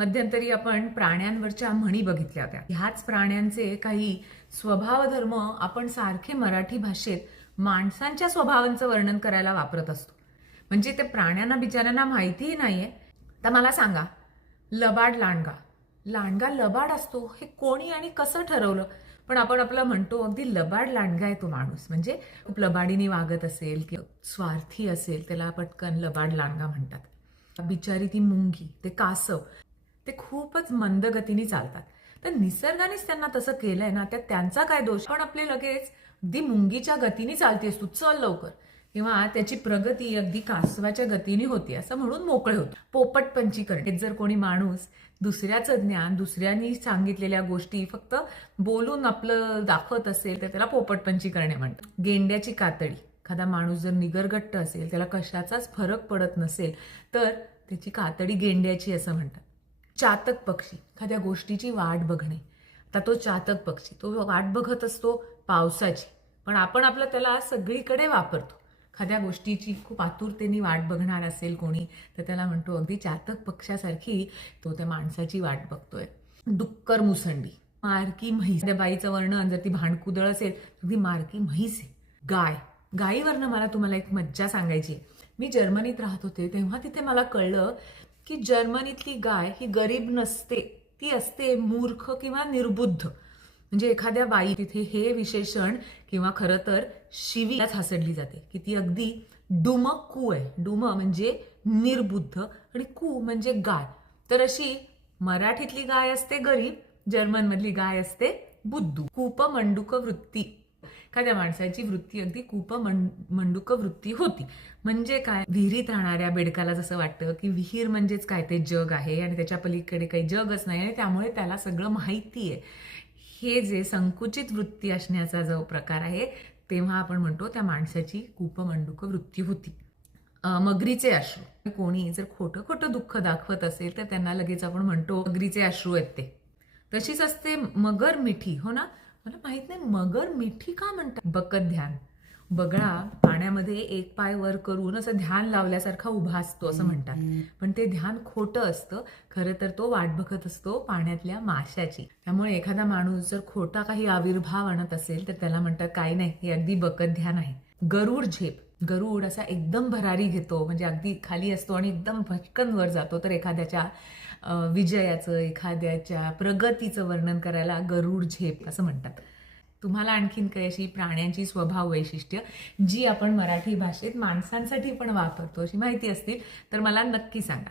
मध्यंतरी आपण प्राण्यांवरच्या म्हणी बघितल्या होत्या. ह्याच प्राण्यांचे काही स्वभावधर्म आपण सारखे मराठी भाषेत माणसांच्या स्वभावांचं वर्णन करायला वापरत असतो. म्हणजे ते प्राण्यांना बिचाऱ्यांना माहितीही नाहीये. तर मला सांगा, लबाड लांडगा, लांडगा लबाड असतो हे कोणी आणि कसं ठरवलं? पण आपण आपलं म्हणतो अगदी लबाड लांडगा आहे तो माणूस, म्हणजे खूप लबाडीने वागत असेल किंवा स्वार्थी असेल त्याला पटकन लबाड लांडगा म्हणतात. बिचारी ती मुंगी, ते कासव, ते खूपच मंद गतीने चालतात. तर निसर्गानेच त्यांना तसं केलंय ना, त्यात त्यांचा काय दोष? पण आपले लगेच अगदी मुंगीच्या गतीने चालतेस तू, चल लवकर, किंवा त्याची प्रगती अगदी कासवाच्या गतीने होती असं म्हणून मोकळे होते. पोपटपंची करणे. जर कोणी माणूस दुसऱ्याचं ज्ञान, दुसऱ्यांनी सांगितलेल्या गोष्टी फक्त बोलून आपलं दाखवत असेल तर त्याला पोपटपंची करणे म्हणतात. गेंड्याची कातडी. एखादा माणूस जर निगरगट्ट असेल, त्याला कशाचाच फरक पडत नसेल तर त्याची कातडी गेंड्याची असं म्हणतात. चातक पक्षी. एखाद्या गोष्टीची वाट बघणे. आता तो चातक पक्षी, तो वाट बघत असतो पावसाची, पण आपण आपलं त्याला सगळीकडे वापरतो. एखाद्या गोष्टीची खूप आतुरतेने वाट बघणार असेल कोणी, तर त्याला म्हणतो अगदी चातक पक्षासारखी तो त्या माणसाची वाट बघतोय. डुक्कर मुसंडी. मारकी म्हैस. त्या बाईचं वर्णन जर ती भांडकुदळ असेल तर ती मारकी म्हैस आहे. गाय. गायीवरनं मला तुम्हाला एक मज्जा सांगायची. मी जर्मनीत राहत होते तेव्हा तिथे मला कळलं की जर्मनीतली गाय ही गरीब नसते, ती असते मूर्ख किंवा निर्बुद्ध. म्हणजे एखाद्या बाई, तिथे हे विशेषण किंवा खरं तर शिवीलाच हसडली जाते की ती अगदी डुम कू आहे. डुम म्हणजे निर्बुद्ध आणि कू म्हणजे गाय. तर अशी मराठीतली गाय असते गरीब, जर्मन मधली गाय असते बुद्धू. कूप मंडूक वृत्ती. एखाद्या माणसाची वृत्ती अगदी कूप मंडूक वृत्ती होती. म्हणजे काय? विहिरीत राहणाऱ्या बेडकाला जसं वाटतं की विहीर म्हणजेच काय ते जग आहे आणि त्याच्या पलीकडे काही जगच नाही आणि त्यामुळे त्याला सगळं माहिती आहे. हे जे संकुचित वृत्ती असण्याचा जो प्रकार आहे, तेव्हा आपण म्हणतो त्या माणसाची कूपमंडूक वृत्ती होती. मगरीचे अश्रू. कोणी जर खोटं खोटं दुःख दाखवत असेल तर त्यांना लगेच आपण म्हणतो मगरीचे अश्रू आहेत ते. तशीच असते मगर मिठी. हो ना, मला माहित नाही मगर मिठी का म्हणतात. बकत ध्यान. बगळा पाण्यामध्ये एक पाय वर करून असं ध्यान लावल्यासारखा उभा असतो असं म्हणतात, पण ते ध्यान खोटं असतं. खरं तर तो वाट बघत असतो पाण्यातल्या माशाची. त्यामुळे एखादा माणूस जर खोटा काही आविर्भाव आणत असेल तर त्याला म्हणतात काही नाही, हे अगदी बकत ध्यान आहे. गरुड झेप. गरुड असा एकदम भरारी घेतो, म्हणजे अगदी खाली असतो आणि एकदम भटकन वर जातो. तर एखाद्याच्या विजयाचं, एखाद्याच्या प्रगतीचं वर्णन करायला गरुड झेप असं म्हणतात. तुम्हाला आणखीन काही अशी प्राण्यांची स्वभाव वैशिष्ट्य जी आपण मराठी भाषेत माणसांसाठी पण वापरतो अशी माहिती असतील तर मला नक्की सांगा.